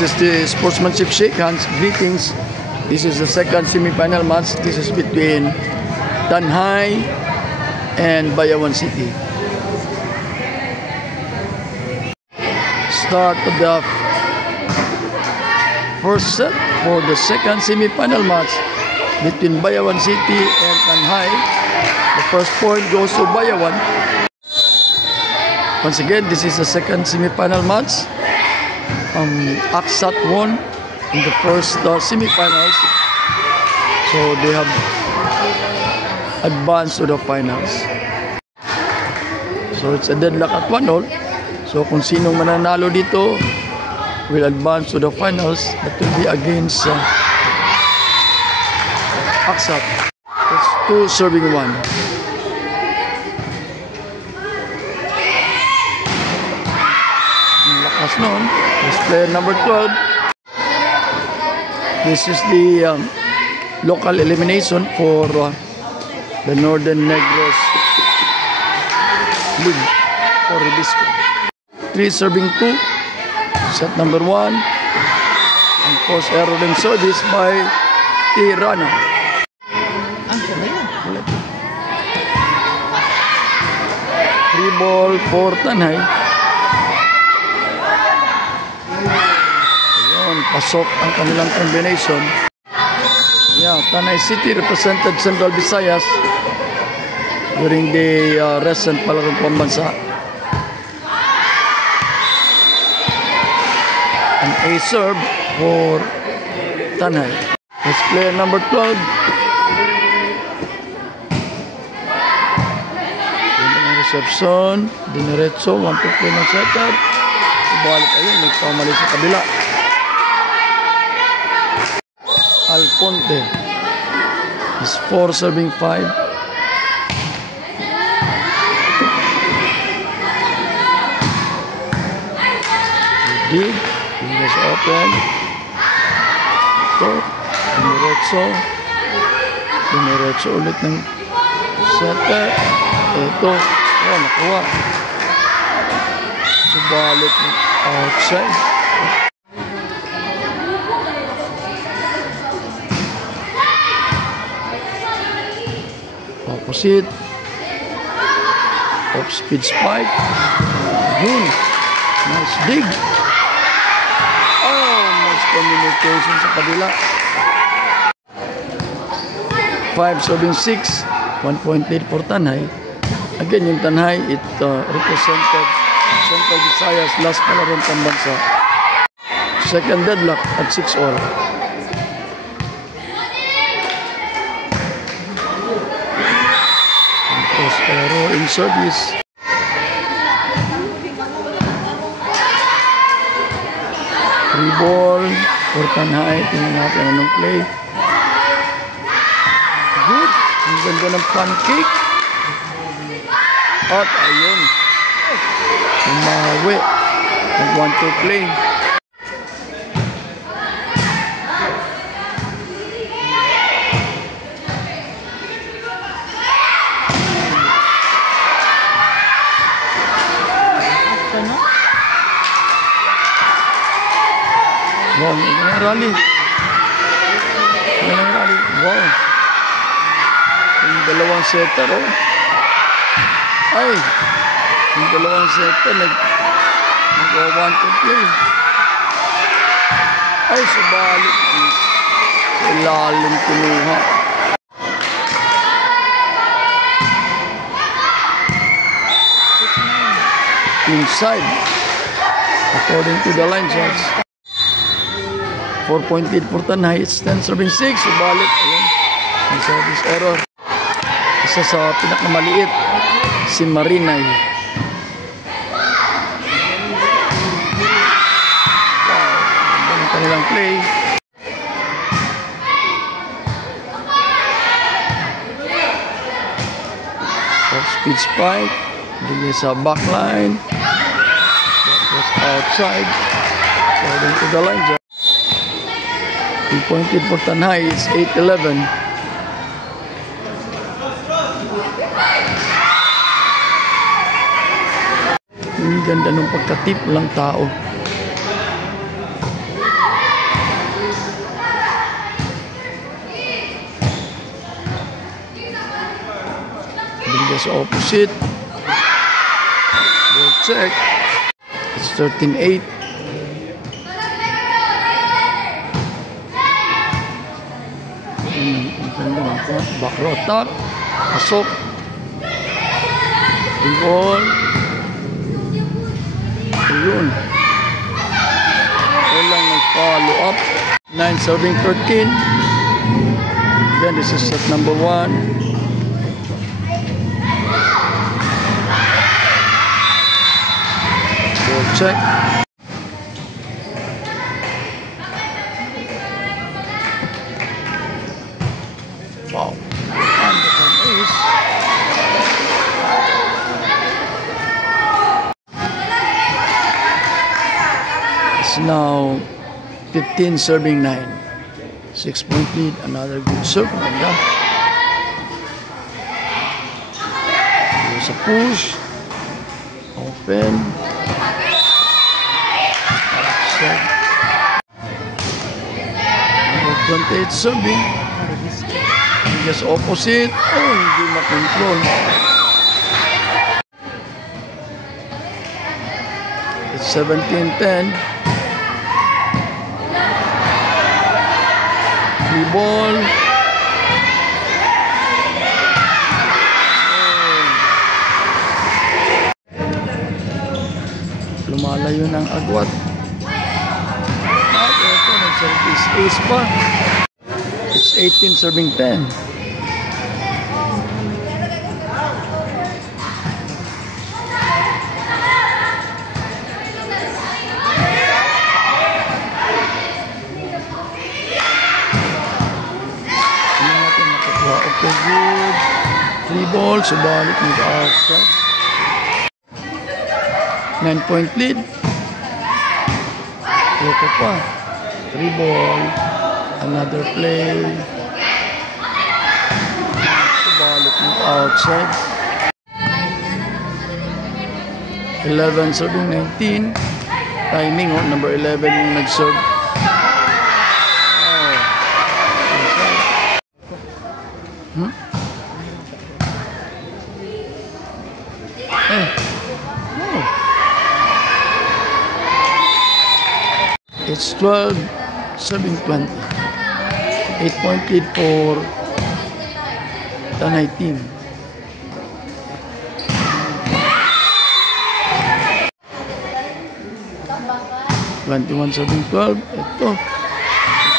This is the sportsmanship shake hands, greetings. This is the second semi-final match. This is between Tanhay and Bayawan City. Start of the first set for the second semi-final match between Bayawan City and Tanhay. The first point goes to Bayawan. Once again, this is the second semi-final match. Aksat won in the first semi-finals, so they have advanced to the finals. So it's a deadlock at 1-all. So kung sinong mananalo dito will advance to the finals. That will be against Aksat. It's 2 serving 1. Lakas noon. This player number 12. This is the local elimination for the Northern Negros League for Ribisco. 3 serving 2. Set number 1. And post error in service by Tirana. 3 ball for Tanhay. Pasok ang kanilang combination. Yeah, Tanay City represented Central Visayas during the recent Palarong Pambansa. An A serve for Tanay. Let's play number 12. Reception, diniretso, 1-2 ng setter. Balik ayun, nagkamali sa kabila. Alponte is 4 serving 5. Dig, fingers open. Ito, diniretso ulit ng setter. Ito, nakuha. Subalit outside. Opposite. Off speed spike. Yun. Nice dig. Oh, nice communication sa kabila. 5 serving 6. 1 point lead for Tanhay. Again, yung Tanhay, it represented Central Visayas last Palarong Pambansa. Second deadlock at 6-all. Error in service. Free ball for Tanhay. Tingnan natin anong play. Good. Ang ganda ng pancake. At ayun. Umawi. Nag-1-2 play. Wow, rally. Wow. Yung dalawang setter, oh. Ay, yung dalawang setter nag-1-2 play. Ay, subalit. Ilalim kinuha. Inside. According to the line charts. 4 point lead for Tanhay. It's 10 serving 6. Subalit. Ayan. Ang service error. Isa sa pinakamaliit. Si Marinay. Wow. Ang kanilang play. Off speed spike. Dili sa backline. That was outside. According to the line. 2 point lead for Tanhay. It's 8-11. Ang ganda ng pagkatip lang tao. Just opposite. Ball check. It's 13-8. Back row attack. Pasok. Ball. Ayun. Walang nag-follow up. 9 serving 13. Then this is set number 1. Ball check. Wow. And the time is it's now 15 serving 9. 6-point lead. Another good serve. Ganda. There's a push. Open. Set. Number 28 serving. Just opposite. Oh, hindi makontrol. It's 17-10. Free ball. Lumalayo ng agwat. At ito, nag-service ace pa. It's 18 serving 10. Okay, good. Free ball, subalit mag-outside. 9-point lead. Ito pa. Free ball. Another play. Subalit mag-outside. 11 serving 19. Timing, number 11 yung nag-serve. It's 12 serving 20. 8-point lead for Tanay team. Twenty-one serving 12. Ito.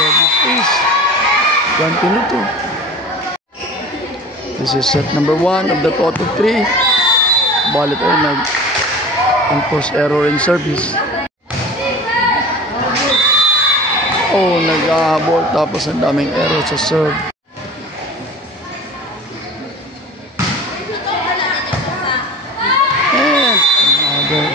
Service is 22. This is set number 1 of the tot of 3. Balit ay nag-enforce error in service. Oh, nag-ahabol tapos ang daming error sa serve. And another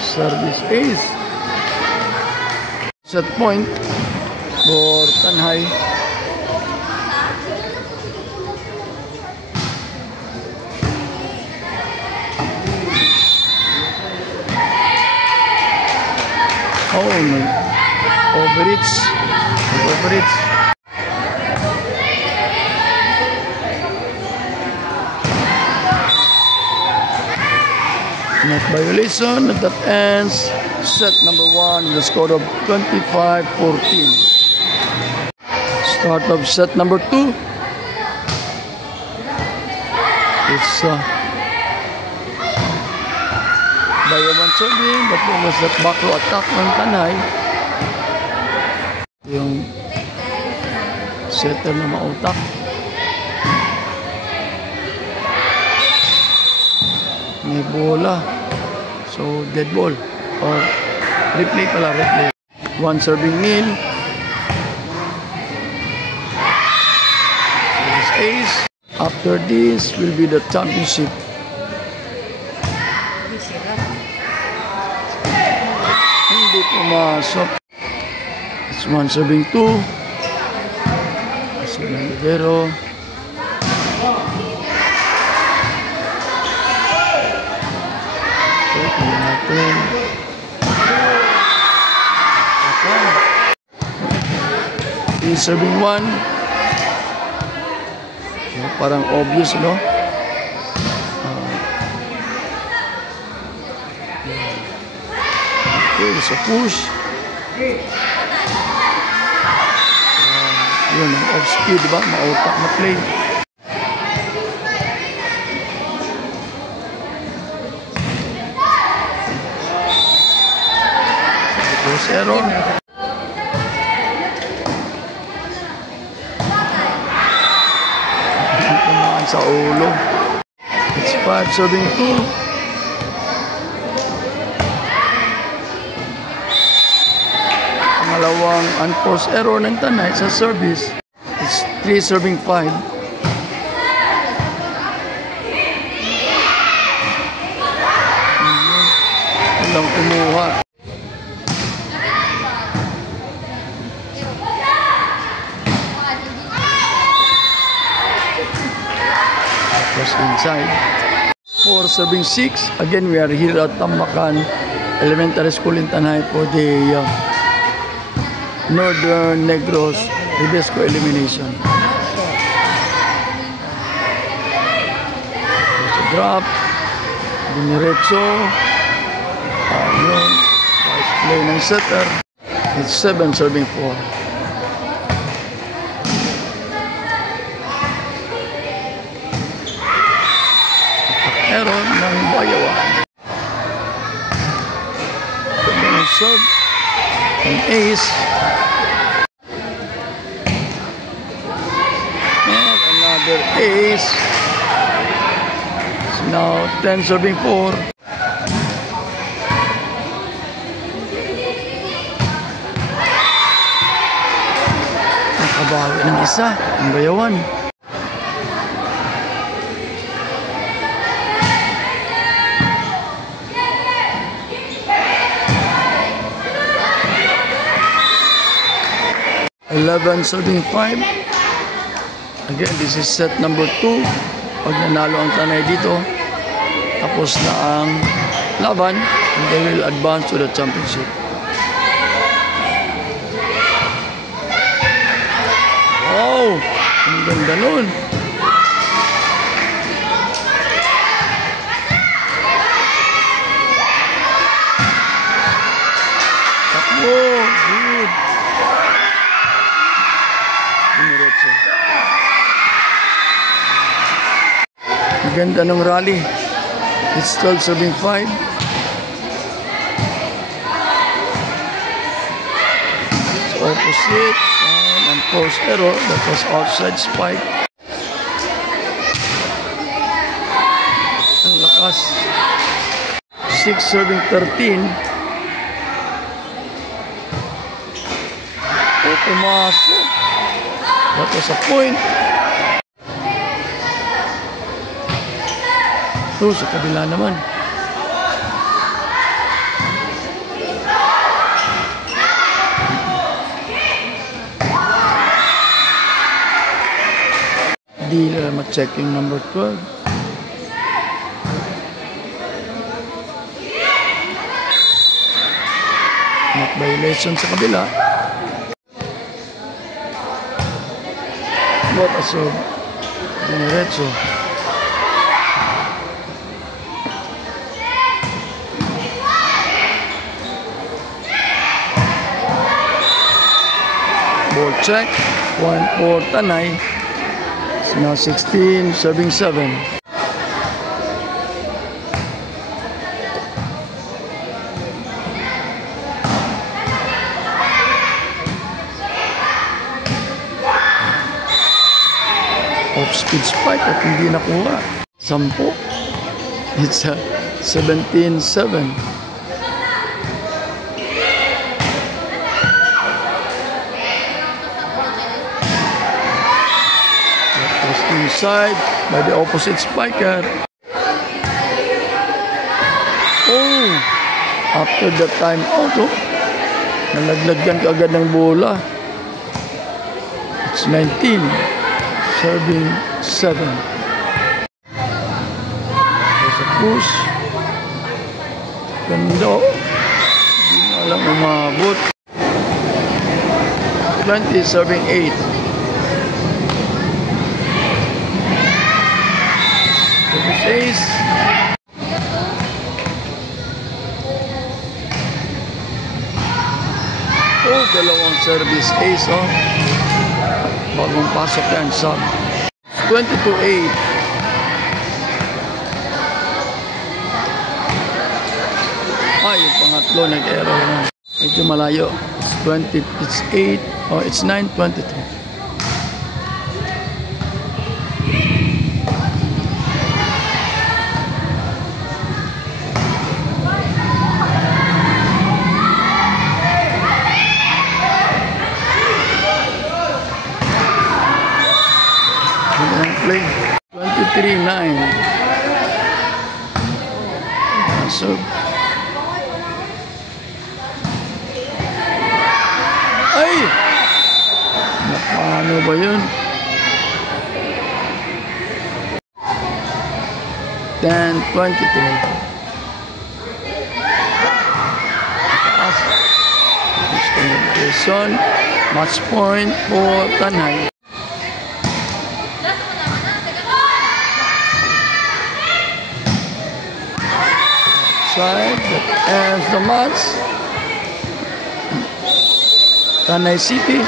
service ace. Set point for Tanhay. Oh, no. Overreach. Net violation. That ends set number 1 with a score of 25-14. Start of set number 2. It's by one serving, but there was that back row attack ng Tanay. Yung setter na mautak. May bola. So, dead ball. Or, replay pala, replay. One serving nil. This ace. After this will be the championship. Hindi pumasok. It's one serving 2. Silang Rivero. Ito natin. He's serving 1. Parang obvious, no? Okay, so push. Yun, ang off-speed, diba? Mautak na play. Post error. Tumaan sa ulo. It's 5 serving 2. Pangalawang unforced error ng Tanay sa service. It's 3 serving 5. Walang kumuha. Just inside. 4 serving 6. Again, we are here at Tamakan Elementary School in Tanay for the Northern Negros Ribesco elimination. There's a drop. Diniretso. Yun. Vice play ng setter. It's 7 serving 4. Error ng Bayawan. Ganda ng serve. An ace. And another ace. So now 10 serving 4. Nakabawi ng isa. Ang Bayawan. Serving 5. Again, this is set number 2. Pag nanalo ang Tanay dito, tapos na ang laban, and they will advance to the championship. Wow! Ang ganda nun. Takbo! Good! Ganda ng rally. It's 12 serving 5. It's opposite and unforced error. That was outside spike. Ang lakas. 6 serving 13. Pumasok. That was a point. Sa kabila naman. Di na ma-check yung number 12. Not violation sa kabila. What a serve. Diniretso. Ball check. 1 for Tanay. It's now 16 serving 7. Off-speed spike at hindi nakuha. 10. It's 17-7. Inside by the opposite spiker. Oh, after the time out, nalaglagan ka agad ng bola. It's 19 serving 7. There's a push. Ganda. Hindi na lang umabot. 20 serving 8. Ace. service ace, oh. Bagong pasok yan, sub. 22-8. Yung pangatlo nag-error na. Medyo malayo. It's 8. Oh, it's 9-22. Play 23-9. So ay! Paano ba yun? 10-23. Miscommunication. Match point for Tanay. Side that ends the match. Tanay City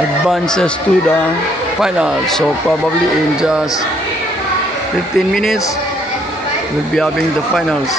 advances to the final. So probably in just 15 minutes we'll be having the finals.